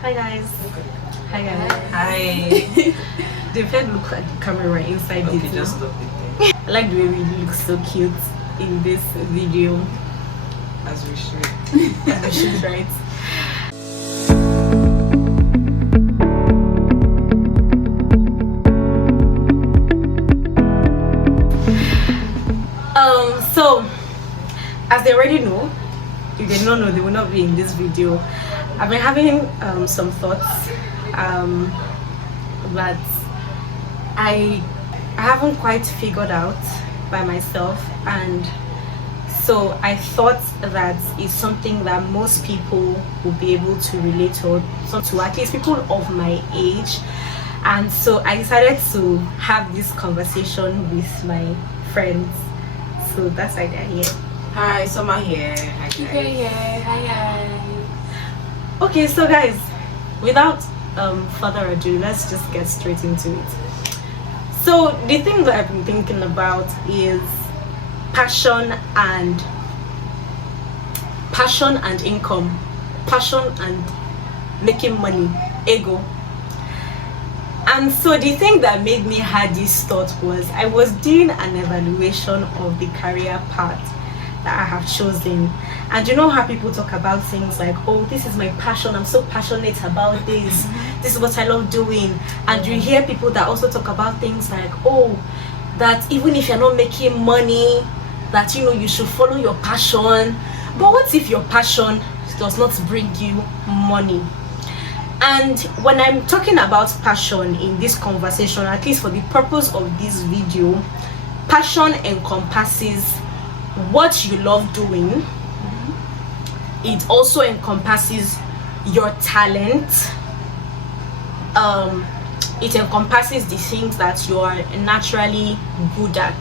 Hi guys. Hi guys. Hi. The head look at the camera inside Okay, the just stop it. I like the way we look so cute in this video. As we should. As we should, right? So as they already know, if they don't know, they will not be in this video. I've been having some thoughts that I haven't quite figured out by myself, and so I thought that is something that most people will be able to relate to, at least people of my age. And so I decided to have this conversation with my friends. So that's why they're here. Hi, Summer here. Hi, Hi guys. Okay, so guys, without further ado, let's just get straight into it. So the thing that I've been thinking about is passion and income, passion and making money, ego. And so the thing that made me have this thought was I was doing an evaluation of the career path that I have chosen. And you know how people talk about things like, oh, this is my passion, I'm so passionate about this, this is what I love doing. And you hear people that also talk about things like, oh, that even if you're not making money, that you should follow your passion. But what if your passion does not bring you money? And when I'm talking about passion in this conversation, at least for the purpose of this video, passion encompasses what you love doing. It also encompasses your talent. It encompasses the things that you are naturally good at.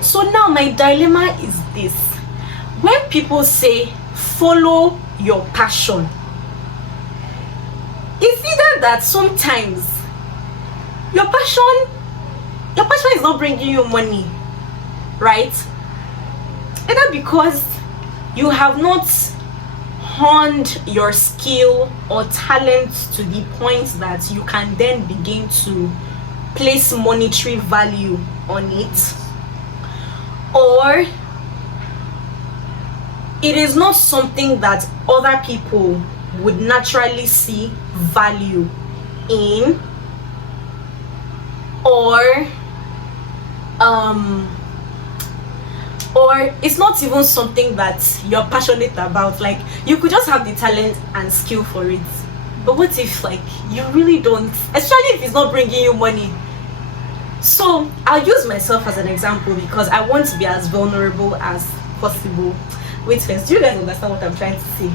So now my dilemma is this: when people say follow your passion, it's either that sometimes your passion is not bringing you money, right? Either because you have not honed your skill or talent to the point that you can then begin to place monetary value on it, or it is not something that other people would naturally see value in, or it's not even something that you're passionate about. Like, you could just have the talent and skill for it, but what if like you really don't, especially if it's not bringing you money? So I'll use myself as an example because I want to be as vulnerable as possible. Wait first, do you guys understand what I'm trying to say?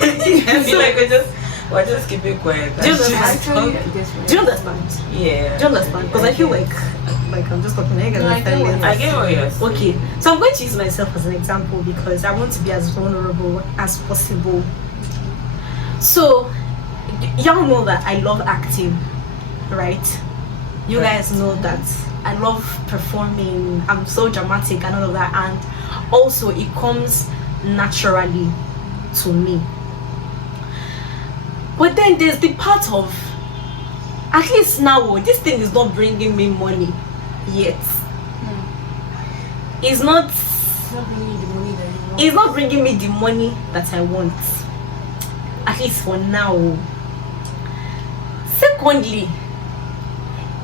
I feel like we're just keeping quiet. Do you understand? Do you understand? Yeah. Do you understand? Because I feel like I'm just talking. I get what you're saying. Okay, so I'm going to use myself as an example because I want to be as vulnerable as possible. So y'all know that I love acting, right? You guys know that I love performing. I'm so dramatic and all of that, and also it comes naturally to me. But then there's the part of, at least now, this thing is not bringing me money yet. It's not bringing me the money that you want. It's not bringing me the money that I want, at least for now. Secondly,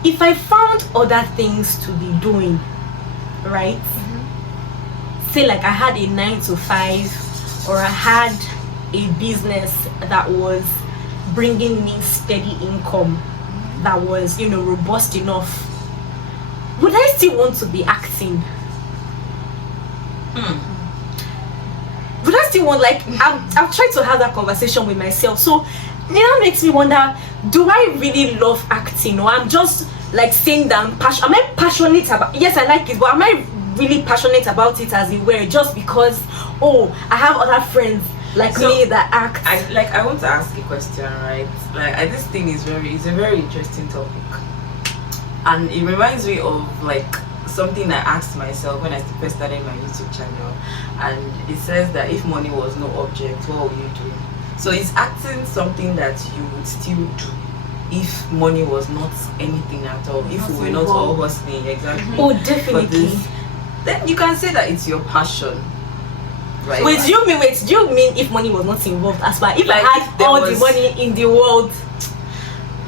if I found other things to be doing, right? Say like I had a 9 to 5, or I had a business that was bringing me steady income, that was robust enough, would I still want to be acting? Would I still want, like, I've tried to have that conversation with myself. So that makes me wonder, do I really love acting, or I'm just like saying that am I passionate about, yes I like it, but am I really passionate about it as it were, just because I have other friends like me that act? I want to ask a question, right? Like, this thing is a very interesting topic, and it reminds me of like something I asked myself when I first started my YouTube channel, and it says that if money was no object, what would you do? So is acting something that you would still do if money was not anything at all? If we were not all hustling, exactly. Oh, for definitely. this, then you can say that it's your passion, right? Wait, do you mean if money was not involved as well? If Like, I if had there all the was- money in the world,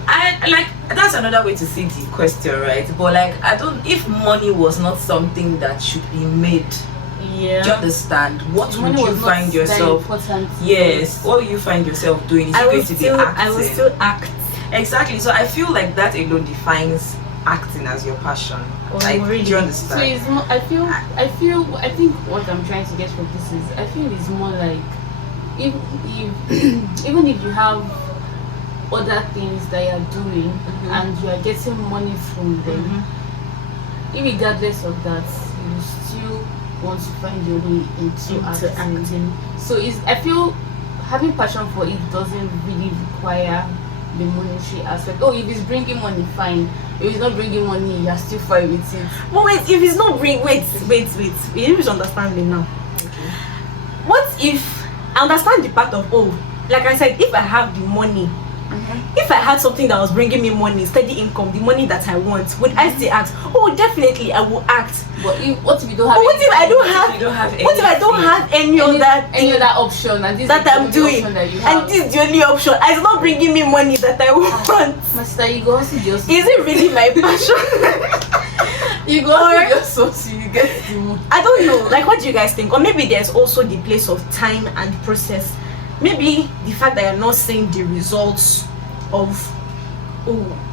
I like that's another way to see the question, right? But like, I don't. If money was not something that should be made, do you yeah, understand? What would Money you was not find that yourself? important. Yes, what will you find yourself doing? Is it going to be acting? I will still act. Exactly. So I feel like that alone defines acting as your passion. Oh, Like, really? do you So understand? it's more, I think what I'm trying to get from this is, I feel it's more like, if even if you have other things that you're doing and you are getting money from them, regardless of that, you still want to find your way into acting. So I feel having passion for it doesn't really require the monetary aspect. Oh, if it's bringing money, fine. If it's not bringing money, you're still fine with it. But wait, if it's not wait, you need to understand me now. What if I understand the part of, oh, like I said, if I have the money, if I had something that was bringing me money, steady income, the money that I want, would I still act? Oh, definitely I will act. But what if you don't have? But what if I don't If you have? don't have What if I don't anything? have any other any thing other option, and this that is the I'm only doing, option that you have? and this is the only option? It's not bringing me money that I want. My sister, you go also just Is it really my passion? you go also just so you get to. I don't know. Like, what do you guys think? Or maybe there's also the place of time and process. Maybe the fact that you're not seeing the results of,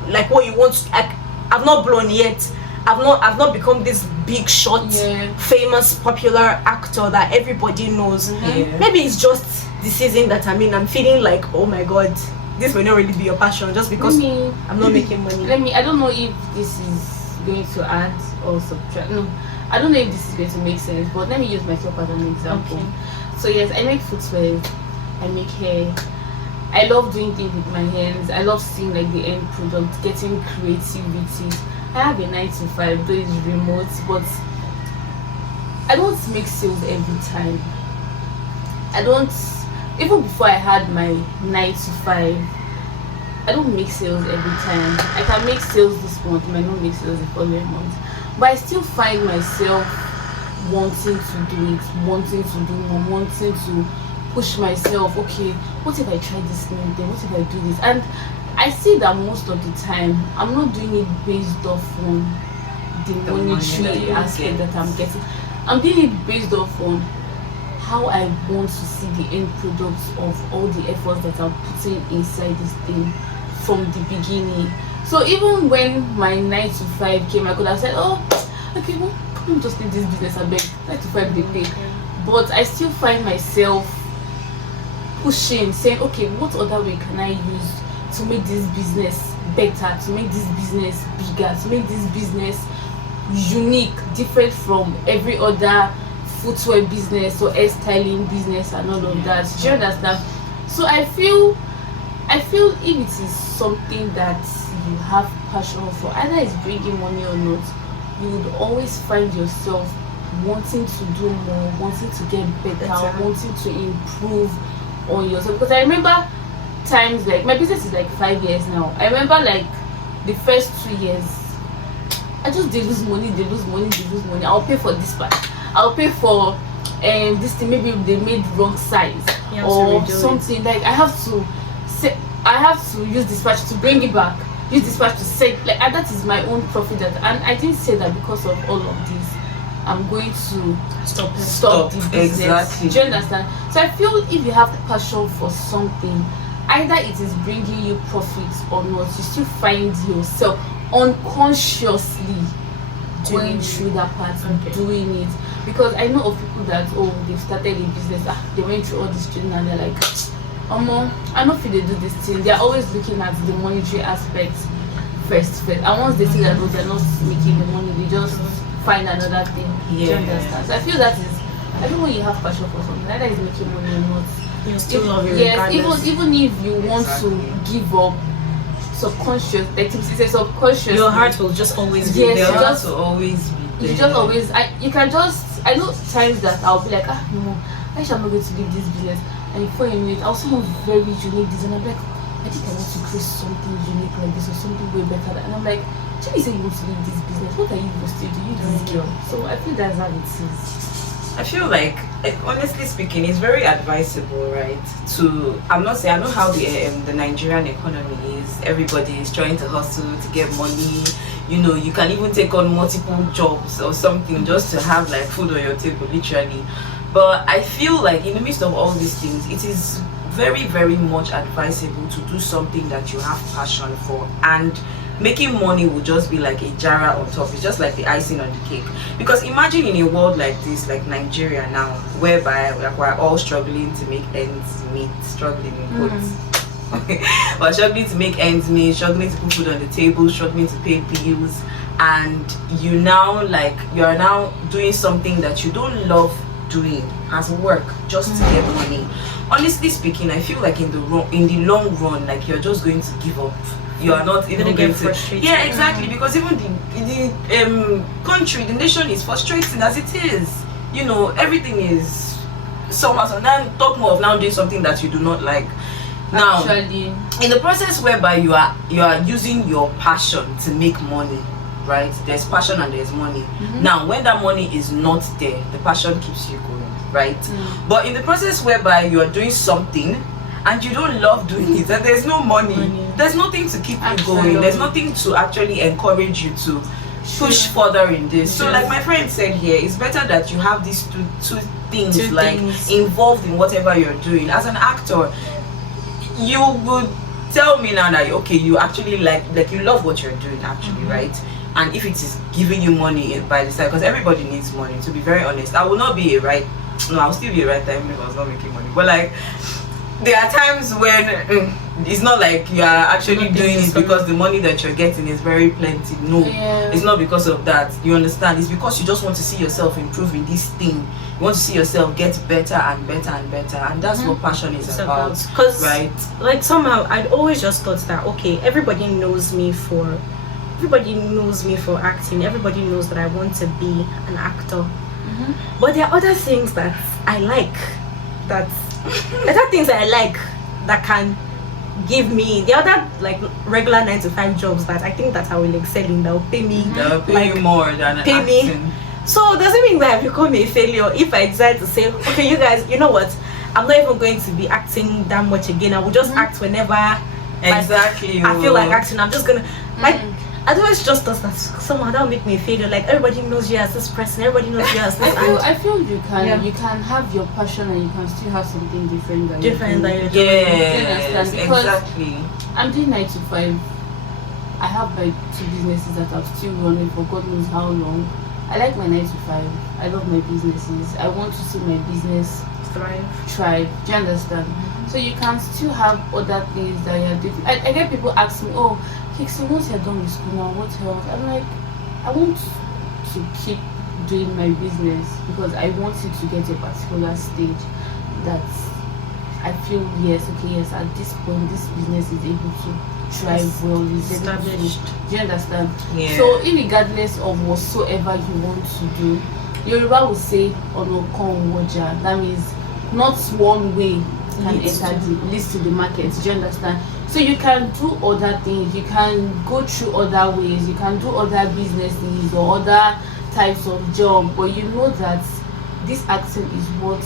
like what you want. I've not blown yet. I've not become this big shot, famous, popular actor that everybody knows. Yeah. Maybe it's just the season that I'm in. I'm feeling like, oh my god, this may not really be your passion just because I'm not making money. I don't know if this is going to add or subtract. No, I don't know if this is going to make sense, but let me use myself as an example. Okay. So yes, I make footwear, I make hair. I love doing things with my hands. I love seeing like the end product, getting creativity. I have a 9 to 5, though it's remote, but I don't make sales every time. I don't, even before I had my 9 to 5, I don't make sales every time. I can make sales this month, I might not make sales the following month, but I still find myself wanting to do it, wanting to do more, wanting to push myself. Okay, what if I try this new thing? What if I do this? And I see that most of the time I'm not doing it based off on the monetary aspect that I'm getting. I'm doing it based off on how I want to see the end products of all the efforts that I'm putting inside this thing from the beginning. So even when my 9 to 5 came, I could have said, oh, okay, well, let me just leave this business a bit. 9 to 5 they pay. But I still find myself pushing, saying, okay, what other way can I use to make this business better, to make this business bigger, to make this business unique, different from every other footwear business or hairstyling business and all of that. Do you understand? So I feel if it is something that you have passion for, either it's bringing money or not, you would always find yourself wanting to do more, wanting to get better, wanting to improve on yourself. Because I remember times, like, my business is like 5 years now. I remember like the first 2 years I just they lose money. I'll pay for this part, I'll pay for this thing. Maybe they made wrong size or something. Like I have to use dispatch to bring it back, use dispatch to say, like, and that is my own profit. That, and I didn't say that because of all of this I'm going to stop the business. Exactly. Do you understand? So I feel if you have the passion for something, either it is bringing you profits or not, you still find yourself unconsciously going through that part and doing it. Because I know of people that, oh, they've started a business, they went through all this training and they're like, I don't feel they do this thing. They're always looking at the monetary aspect first. And once they see that, oh, they're not making the money, they just find another thing. Do you understand? So I feel that is, I don't know, you have passion for something, either it's making money or not. You still love it. Yes, even if you want to give up, subconscious, like you say, subconscious, your heart will just always be yes, there. Your heart will always be there. You just always, you can just, I know times that I'll be like, no, I am not going to leave this business. and before you know it, I was someone very unique design. I'm like, I think I want to create something unique like this or something way better. And I'm like, Chidi said you want to leave this business. What are you supposed to do? You this girl. So I feel that's how it is. I feel like, honestly speaking, it's very advisable, right? I'm not saying, I know how the Nigerian economy is. Everybody is trying to hustle to get money. You know, you can even take on multiple jobs or something just to have like food on your table, literally. But I feel like in the midst of all these things, it is very, very much advisable to do something that you have passion for, and making money will just be like a jar on top. It's just like the icing on the cake. Because imagine in a world like this, like Nigeria now, whereby like we're all struggling to make ends meet, struggling in quotes. We're struggling to make ends meet, struggling to put food on the table, struggling to pay bills, and you're now doing something that you don't love doing as work just to get money. Honestly speaking, I feel like in the long run, like you're just going to give up. You are not even going to frustrated. Yeah, exactly, because even the country, the nation is frustrating as it is. You know, everything is so much. And then talk more of now doing something that you do not like. Now, Actually, in the process whereby you are using your passion to make money, right? There's passion and there's money. Now, when that money is not there, the passion keeps you going, right? But in the process whereby you are doing something and you don't love doing it, and there's no money, there's nothing to keep you going. There's nothing to actually encourage you to push further in this. So like my friend said here, it's better that you have these two things involved in whatever you're doing. As an actor, you would tell me now that okay, you actually like you love what you're doing actually, right? And if it is giving you money by the side, because everybody needs money, to be very honest. I will not be I'll still be a writer even if I was not making money, but like there are times when it's not like you are actually doing it because the money that you're getting is very plenty. No, it's not because of that. You understand? It's because you just want to see yourself improve in this thing. You want to see yourself get better and better and better, and that's what passion is about. Because right? Like somehow I'd always just thought that okay, everybody knows me for acting. Everybody knows that I want to be an actor. But there are other things that I like. There are things that I like that can give me the other like regular 9-to-5 jobs that I think that I will excel in, that will pay me. They'll pay you more than acting. Me. So does it mean that I've become a failure if I decide to say, okay, you guys, you know what? I'm not even going to be acting that much again. I will just act whenever exactly I feel like acting. I'm just gonna like otherwise just does that somehow that will make me a failure. Like everybody knows you as this person, everybody knows you as this. I feel you can have your passion and you can still have something different that you're doing. Yes, because exactly. I'm doing 9 to 5. I have my 2 businesses that I'm still running for God knows how long. I like my 9 to 5. I love my businesses. I want to see my business thrive. Do you understand? So you can still have other things that you're doing. I get people ask me, oh, Kixie, once you're done with school now, what else? I'm like, I want to keep doing my business because I want it to get a particular stage that I feel yes, at this point this business is able to thrive well, is established. Do you understand? Yeah. So regardless of whatsoever you want to do, Yoruba will say Onokon Woja. That means not one way can leads to the market. Do you understand? So you can do other things, you can go through other ways, you can do other businesses or other types of job, but you know that this acting is what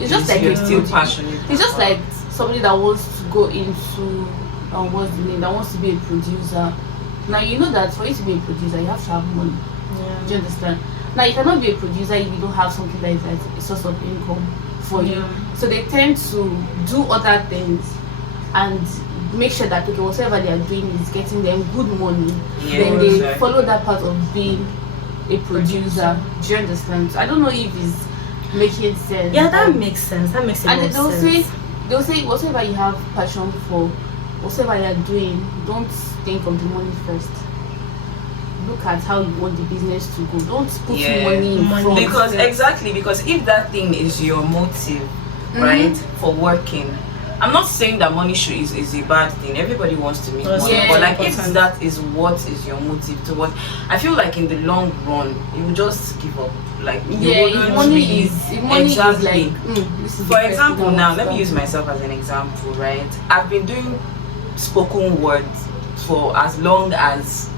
it's just like you're still passionate. It's just like somebody that wants to go into what's the name, that wants to be a producer. Now you know that for you to be a producer you have to have money. Do you understand? Now you cannot be a producer if you don't have something that is like a source of income for you. So they tend to do other things and make sure that okay, whatever they are doing is getting them good money. Then they follow that part of being a producer. Do you understand? So I don't know if it's making sense. Yeah, that makes sense. That makes sense. And they'll say whatever you have passion for, whatever you're doing, don't think of the money first. Look at how you want the business to go. Don't put money in front. Because if that thing is your motive, right, for working, I'm not saying that money is a bad thing. Everybody wants to make money, but like if that is what is your motive to what, I feel like in the long run you will just give up. like you Yeah, if wouldn't money really- is if money Exactly. is like this is the For first thing example, I now want let to me use start. myself as an example, right? I've been doing spoken words for as long as,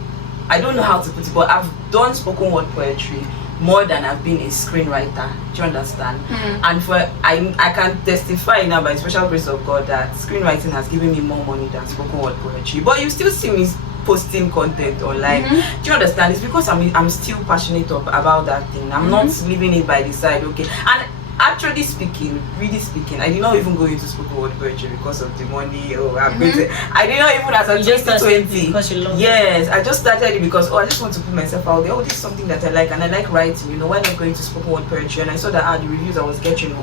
I don't know how to put it, but I've done spoken word poetry more than I've been a screenwriter. Do you understand? And for I can testify now by the special grace of God that screenwriting has given me more money than spoken word poetry. But you still see me posting content online. Do you understand? It's because I'm still passionate about that thing. I'm not leaving it by the side. Okay. And actually speaking, really speaking, I did not even go into spoken word poetry because of the money. I did not even as a You just started 2020. because you love it. Yes, I just started it because I just want to put myself out there. This is something that I like, and I like writing. Why not going to spoken word poetry? And I saw that the reviews I was getting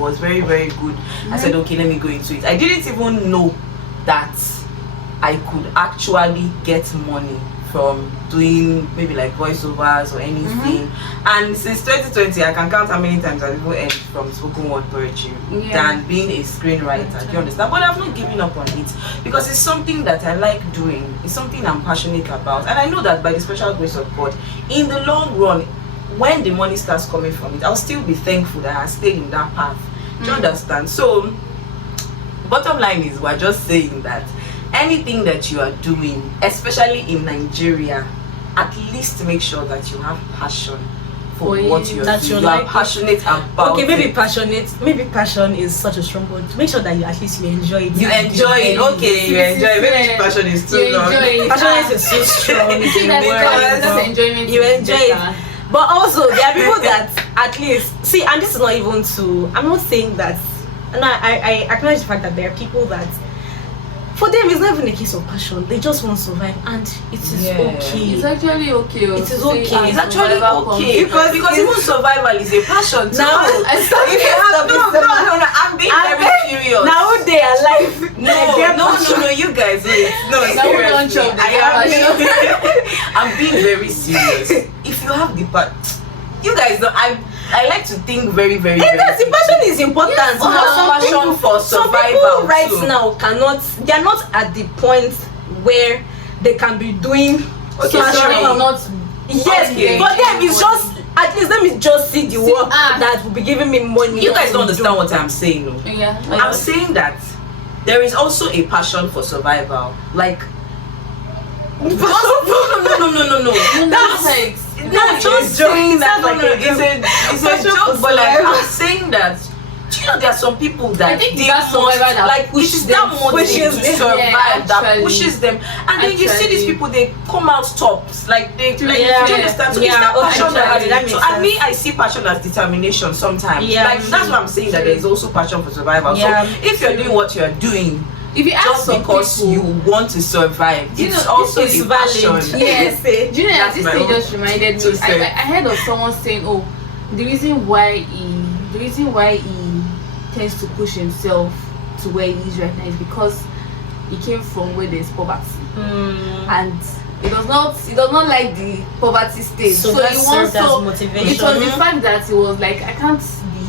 was very, very good. I said, okay, let me go into it. I didn't even know that I could actually get money from doing maybe like voiceovers or anything. And since 2020, I can count how many times I've even earned from spoken word poetry than being a screenwriter. Do you understand? But I've not given up on it because it's something that I like doing. It's something I'm passionate about, and I know that by the special grace of God, in the long run, when the money starts coming from it, I'll still be thankful that I stayed in that path. Do you understand? So bottom line is, we're just saying that anything that you are doing, especially in Nigeria, at least make sure that you have passion for what you're that doing. you You are like it. passionate about Okay, maybe it. passionate. Maybe passion is such a strong word. Make sure that you at least you enjoy it. You enjoy it. Okay, you enjoy it. Maybe Yeah. passion is too You long. enjoy it. Passionate is so strong. You see, that's Because that's enjoyment. You is enjoy better. it. But also there are people that at least see, and this is not even to, I'm not saying that, and I acknowledge the fact that there are people that for them it's not even a case of passion, they just want to survive, and it is Yeah. okay. It's actually okay. It is okay. It's actually okay because even survival is a passion too. Now, If stop you it, have stop it, no, I'm being very serious. Now they are alive. No, you guys, wait. No, Now we don't seriously. chop the I'm being very serious. If you have the you guys know, I like to think very, very, very. That's the passion is important. Yes, Now, some passion people- for some survival people right too. now they are not at the point where they can be doing Okay, passion. sorry. Not Yes, Okay. for them it's just, at least let me just see the work ah. that will be giving me money. You guys to don't understand do. what I'm saying, no? yeah. I'm saying that there is also a passion for survival. Like, no. That's like No, just saying that. Sounds like It's a passion joke, for but like survival. I'm saying that. Do you know there are some people that I think they that's must, survival that like pushes it is them, that motivation to pushes them. survive Yeah, that actually. pushes them, and then you see these Actually. people, they come out tops, like they like, Yeah. do you understand? So it's Yeah, that okay, passion actually, that makes so and me, sense. I see passion as determination sometimes. Yeah. Like that's what I'm saying, that there is also passion for survival. Yeah. So if you're doing what you're doing if you ask just some because people, you want to survive, You it's know, also this is a passion. valid. Yes. Say. do you know that That's this my thing own just reminded me? 2 cents. I heard of someone saying, "Oh, the reason why he tends to push himself to where he is right now is because he came from where there's poverty, and he does not like the poverty stage. So So that he wants served as to. motivation. It was the fact that he was like, I can't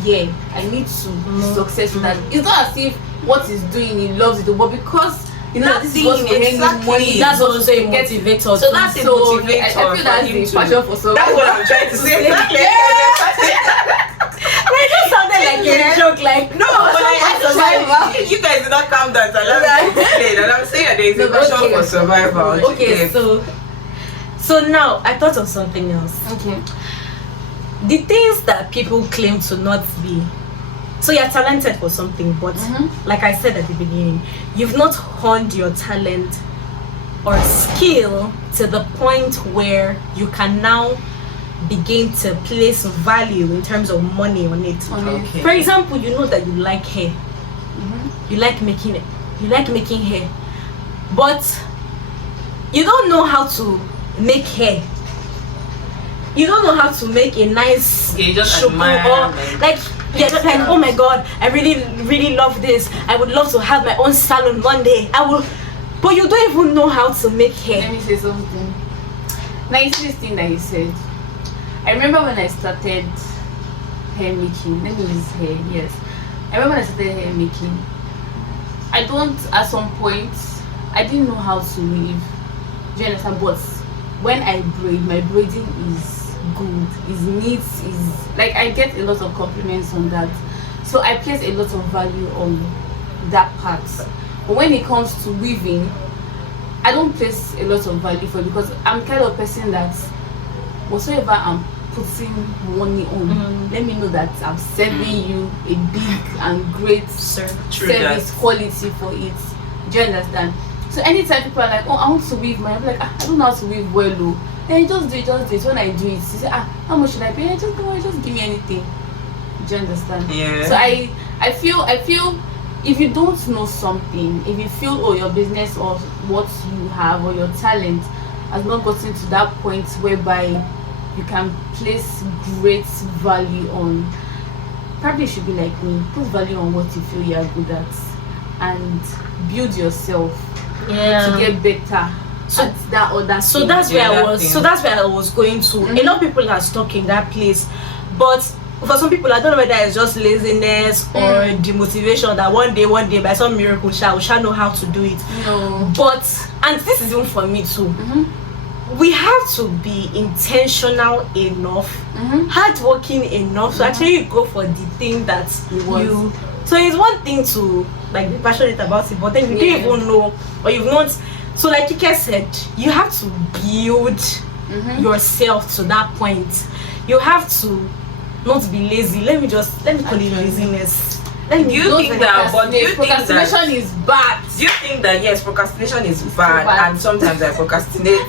be here. I need to be successful. That it's not as if what he's doing he loves it, but because you know That this is what's thing, bringing him exactly. money. That's also a Get- motivator. So too. that's a So motivator I feel for that's him the to- passion for survival. That's what I'm trying to say. Exactly. It just sounded like a joke, like No, but I survival. you guys did not calm down. So let me explain. And I'm saying that there is a No, passion okay. for survival. Okay, so now I thought of something else. Okay. The things that people claim to not be. So you're talented for something, but like I said at the beginning, you've not honed your talent or skill to the point where you can now begin to place value in terms of money on it. Okay. For example, you know that you like hair. You like making it. You like making hair, but you don't know how to make hair. You don't know how to make a nice Okay, you just shuku admire, or like- like you're just like, oh my god, I really love this. I would love to have my own salon one day. I will, but you don't even know how to make Let hair. me say something. Now you see this thing that you said. I remember when I started hair making. Let me use hair. Yes. I remember when I started hair making. At some point, I didn't know how to weave. Do you understand? But when I braid, my braiding is good, is neat, is like I get a lot of compliments on that. So I place a lot of value on that part. But when it comes to weaving, I don't place a lot of value for it because I'm kind of person that whatsoever I'm putting money on, let me know that I'm serving you a big and great service quality for it. Do you understand? So anytime people are like, oh, I want to weave my, I'm like, I don't know how to weave well, oh. And just do it. When I do it, you say, how much should I pay? Just give me anything. Do you understand? Yeah. So I feel if you don't know something, if you feel your business or what you have or your talent has not gotten to that point whereby you can place great value on, probably you should be like me, put value on what you feel you are good at and build yourself to get better. So that other so thing. that's where Yeah, I that was thing. so that's where I was going to. A lot of people are stuck in that place, but for some people I don't know whether it's just laziness or demotivation that one day by some miracle we shall know how to do it. No. But and this is even for me too, we have to be intentional enough, hardworking enough to actually go for the thing that you. So it's one thing to like be passionate about it, but then you don't even know, or you've not. So like Kike said, you have to build yourself to that point. You have to not be lazy. Let me call it laziness. Do you think that? But do you think that? Procrastination is bad. Do you think that yes, procrastination is bad, bad. and sometimes I procrastinate?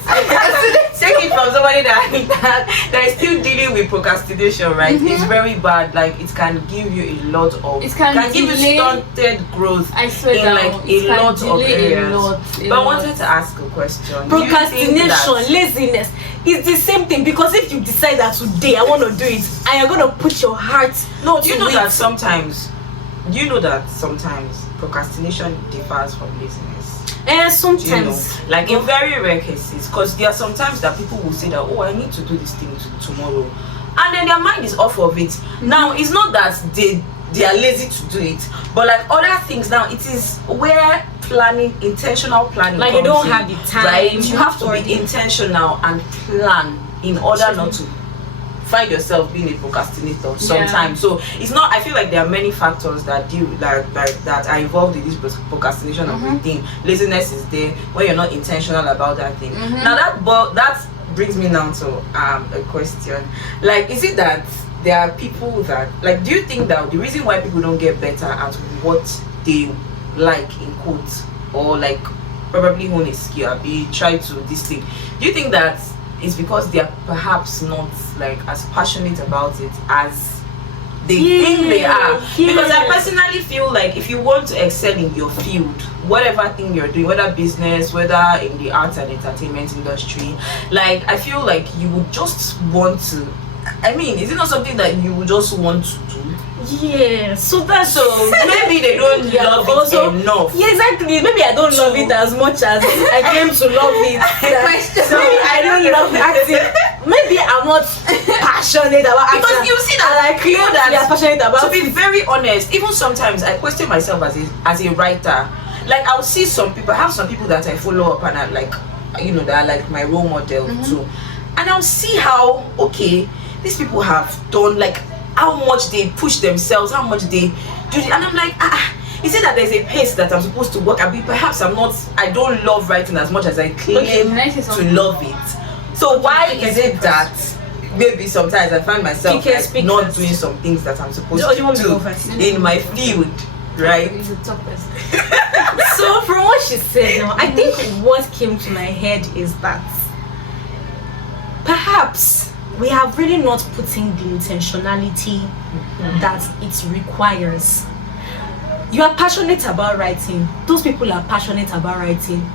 Take it from somebody that is still dealing with procrastination, right? It's very bad. Like it can give you a lot of. It can give you delay- stunted growth I swear in down, like it a can lot of delay a areas. lot. But I wanted to ask a question. Do you think Procrastination, that- laziness is the same thing, because if you decide that today I want to do it and you're going to put your heart No, do you to know it. that sometimes? Do you know that sometimes procrastination differs from laziness? Do you know? Sometimes Like in very rare cases, because there are sometimes that people will say that, oh, I need to do this thing tomorrow, and then their mind is off of it. Now it's not that they are lazy to do it, but like other things now, it is where intentional planning, like you comes don't in, have the time, right? You have to for be it. intentional and plan in order not to find yourself being a procrastinator sometimes. So it's not, I feel like there are many factors that deal like that are involved in this procrastination of the thing. Laziness is there when you're not intentional about that thing. Now that brings me now to a question. Like, is it that there are people that, like, do you think that the reason why people don't get better at what they like, in quotes, or like probably hone a skill, be try to this thing, do you think that it's because they are perhaps not like as passionate about it as they think they are? Because I personally feel like if you want to excel in your field, whatever thing you're doing, whether business, whether in the arts and entertainment industry, like I feel like you would just want to, I mean, is it not something that you would just want to do? Yeah, so that's So maybe they don't love it also enough. Yeah, exactly. Maybe I don't love it as much as I came to love it. So maybe I don't love acting. Maybe I'm not passionate about acting. Because you see that, I like you know that, they are passionate about to be very honest, even sometimes I question myself as a writer. Like I'll see some people, I have some people that I follow up and I like, you know, that are like my role model too. And I'll see how, okay, these people have done, like how much they push themselves, how much they do, and I'm like, is it that there's a pace that I'm supposed to work? I mean, perhaps I don't love writing as much as I claim to love it. So why is it that maybe sometimes I find myself like not doing some things that I'm supposed to do in my field, right? So from what she said now, I think what came to my head is that perhaps we have really not put in the intentionality that it requires. You are passionate about writing. Those people are passionate about writing.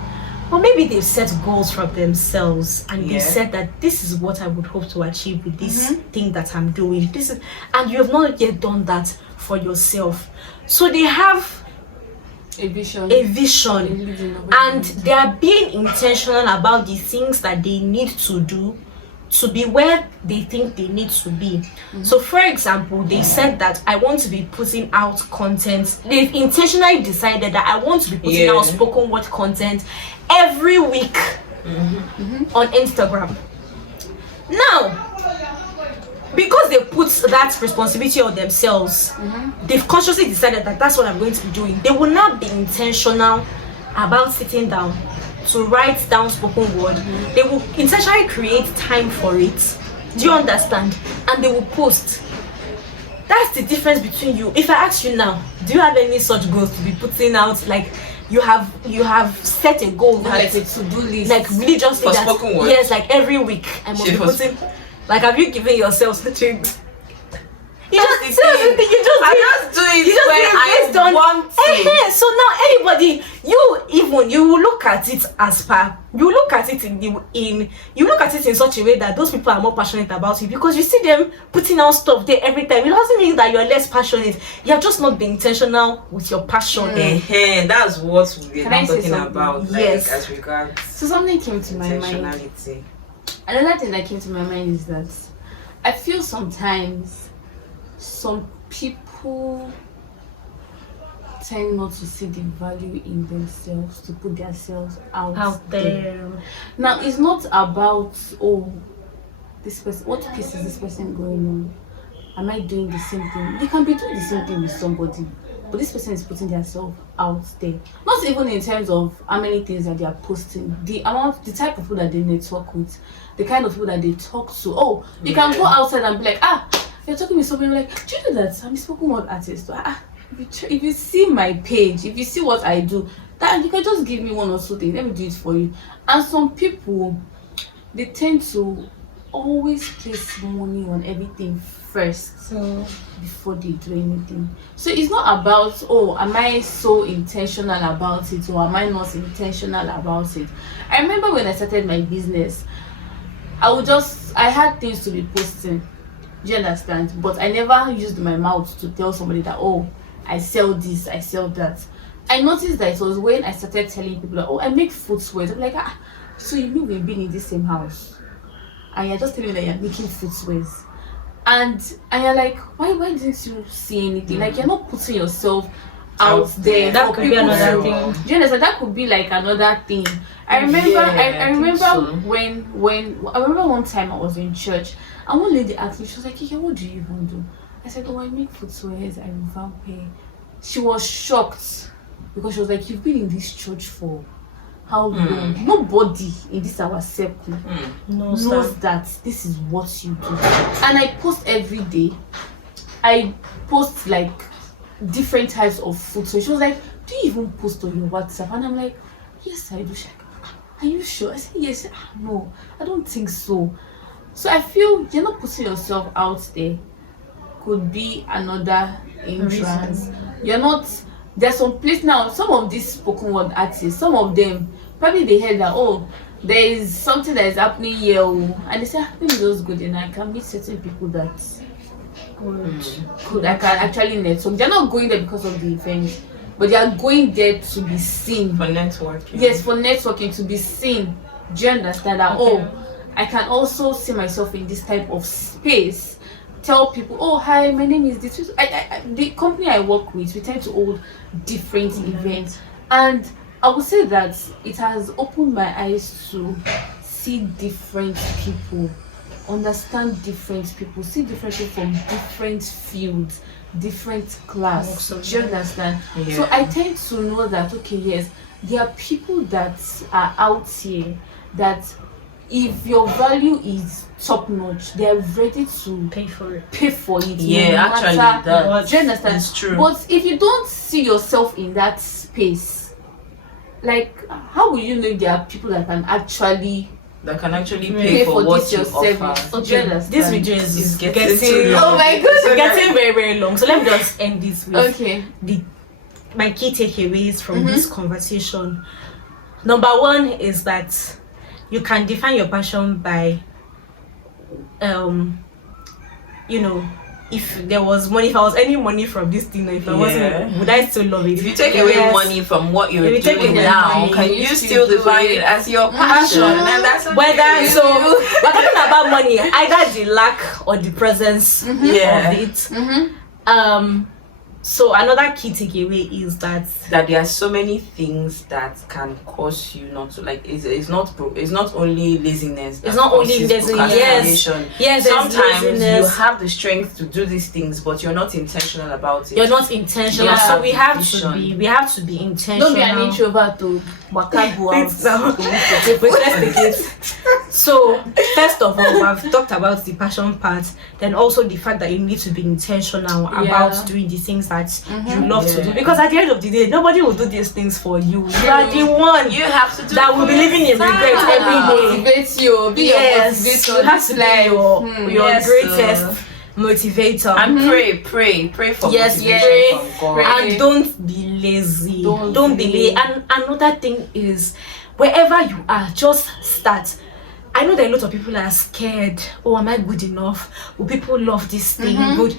But maybe they've set goals for themselves and they said that this is what I would hope to achieve with this thing that I'm doing. And you have not yet done that for yourself. So they have a vision, and they are being intentional about the things that they need to do to be where they think they need to be. So for example, they said that I want to be putting out content. They've intentionally decided that I want to be putting out spoken word content every week on Instagram. Now because they put that responsibility on themselves, they've consciously decided that that's what I'm going to be doing. They will not be intentional about sitting down to write down spoken word. They will intentionally create time for it. Do you understand? And they will post. That's the difference between you. If I ask you now, do you have any such goals to be putting out? Like you have set a goal Like that a to-do list. like really just say For that spoken word? yes, like every week I must She be was- putting. Like, have you given yourself such a? You That's just the seriously, thing. you just I do- just do it you just when do it I based on- want to. So now anybody, you will look at it as per, you look at it you look at it in such a way that those people are more passionate about it because you see them putting out stuff there every time. It doesn't mean that you're less passionate. You're just not being intentional with your passion. That's what we're Can I not say talking something? about. Like, Yes. as regards So something came to my mind. intentionality. Another thing that came to my mind is that I feel sometimes some people tend not to see the value in themselves, to put themselves out there. Now it's not about this person, what piece is this person going on? Am I doing the same thing? They can be doing the same thing with somebody, but this person is putting themselves out there. Not even in terms of how many things that they are posting, the amount, the type of people that they network with, the kind of people that they talk to. Oh, you can go outside and be like, you're talking with somebody like, do you know that I'm a spoken word artist? If you see my page, if you see what I do, that you can just give me one or two things, let me do it for you. And some people, they tend to always place money on everything first before they do anything. So it's not about, am I so intentional about it or am I not intentional about it? I remember when I started my business, I had things to be posting. Do you understand? But I never used my mouth to tell somebody that, I sell this, I sell that. I noticed that it was when I started telling people that, I make footwear. I'm like, so you mean we've been in the same house? And you're just telling me that you're making footwears. And you're like, why didn't you see anything? Like, you're not putting yourself out there. That for could be people another to- thing. Do you understand? That could be like another thing. I remember Yeah, I I think remember so. when I remember one time I was in church and one lady asked me, she was like, Kiki, what do you even do? I said, I make footwears, I revamp hair. She was shocked because she was like, you've been in this church for how long? Nobody in this our circle knows that this is what you do. And I post every day. I post like different types of food. So she was like, do you even post on your WhatsApp? And I'm like, yes, I do. She's like, are you sure? I said, yes. No, I don't think so. So I feel you're not putting yourself out there could be another hindrance. You're not, there's some place now, some of these spoken word artists, some of them, probably they heard that, there is something that is happening here, and they say, let me just go there and I can meet certain people that I can actually network. They're not going there because of the event, but they are going there to be seen. For networking. Yes, for networking, to be seen. Do you understand that? I can also see myself in this type of space. Tell people, hi, my name is this. The company I work with, we tend to hold different events, and I would say that it has opened my eyes to see different people, understand different people, see different people from different fields, different class. Do you understand? Yeah. So I tend to know that, okay, yes, there are people that are out here that if your value is top notch, they're ready to Pay for it. Yeah, no actually, matter- do you understand? it's true. But if you don't see yourself in that space, like, how will you know if there are people that can actually That can actually pay pay for for what this you your service? offer. Do you understand? This video It's is getting getting too long. Oh my God. It's getting very, very long. So let me just end this with Okay. my key takeaways from this conversation. Number one is that you can define your passion by if there was money, if I was earning money from this thing, if I Yeah. wasn't, would I still love it? If you take away Yes. money from what you're If you take doing away now, money, can you you still still do define it it as your passion? And that's Whether so we're talking about money, either the lack or the presence Yeah. of it. So another key takeaway is that there are so many things that can cause you not to like. It's not only laziness. it's not only causes laziness. Yes, procrastination. yes. There's Sometimes you laziness. have the strength to do these things, but you're not intentional about it. You're not intentional, Yeah. so we have to be Don't intentional. be an introvert to waka go out. So, let's take it. So first of all, I've talked about the passion part, then also the fact that you need to be intentional about doing the things that you love to do, Yeah. because at the end of the day, nobody will do these things for you. You are the one You have to do that will be living in regret every day. Motivate you. Be Yes, your motivator. you have to be your Yes, greatest motivator. and pray for Yes, motivation pray. from God. Pray. And don't be lazy. Don't be be lazy. And another thing is, wherever you are, just start. I know that a lot of people are scared. Oh, am I good enough? Will people love this thing? Good.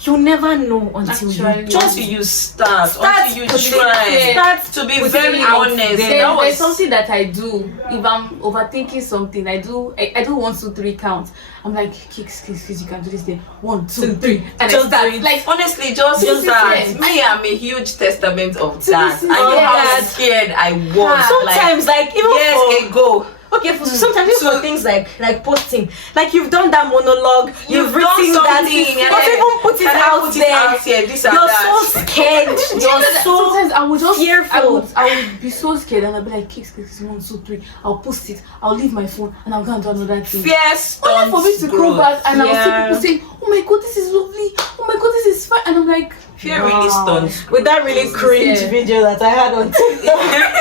You never know until Actually, you Just you start until you putting- try. Start To be putting very it out honest, there. There's something that I do. If I'm overthinking something, I do 1, 2, 3 count. I'm like, kicks, you can do this thing. 1, 2, 3, and Just I start. do it. Like, honestly, just Just start. yes. Me, I'm a huge testament of that. this is I know how yes. scared I was. Sometimes, like even years for ago. okay, sometimes even for things like posting, like you've done that monologue, you've done written that, something, and but then even put it can I out put it there. out here, this and You're that. so scared. You're so sometimes I would just fearful. I would be so scared, and I'll be like, kicks, 1, 2, 3. I'll post it. I'll leave my phone, and I'll go and do another thing. Fear Only stunts for me to growth. go back, and I'll Yeah. see people saying, "Oh my god, this is lovely. Oh my god, this is fine," and I'm like, Fear really wow. stunts. with that really cringe Yeah. video that I had on TikTok.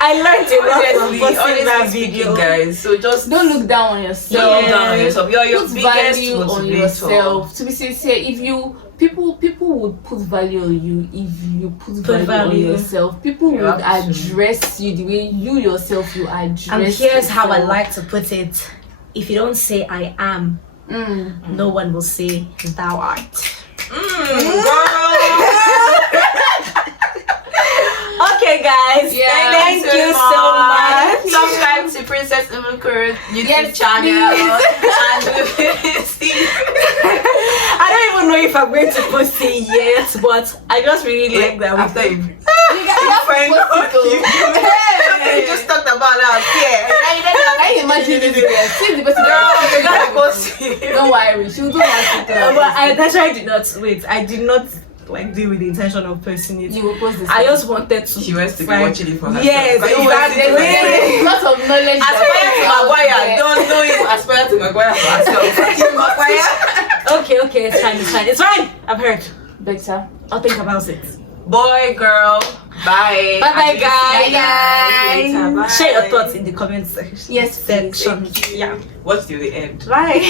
I learned a lot from posting that Honestly video. speaking, guys. So just Don't look down on yourself. don't look down on yourself. You're your Put biggest value on motivator. yourself. To be sincere, if you people would put value on you if you put value on value. yourself. People You would have to. address you the way you yourself you address. And here's how I yourself. like to put it: if you don't say I am, no one will say thou art. Okay, guys. Yeah, thank you so much. Subscribe to Princess Umukuru YouTube Yes, channel. And we'll see. I don't even know if I'm going to post it yet, but I just really like that. After you You have to Friend, post it, okay. oh. We just talked about that. Can you imagine this girl? See the person that- You gotta post it. Don't worry, she'll do one thing. But I actually did not wait. I did not like do with the intention of posting it. You will post this. I just wanted to. She wants to be find- watching it for herself. Yes, Because you exactly. have to do it. There's lots of knowledge. Aspire to that- Maguire. Don't know you. Aspire to Maguire for herself. Maguire. Okay, it's fine. It's fine. I've heard. Better. I'll think about it. Boy, girl. Bye. Bye, guys. Later. Bye. Share your thoughts in the comments section. Yes, please. section. Yeah. Watch till the end. Bye.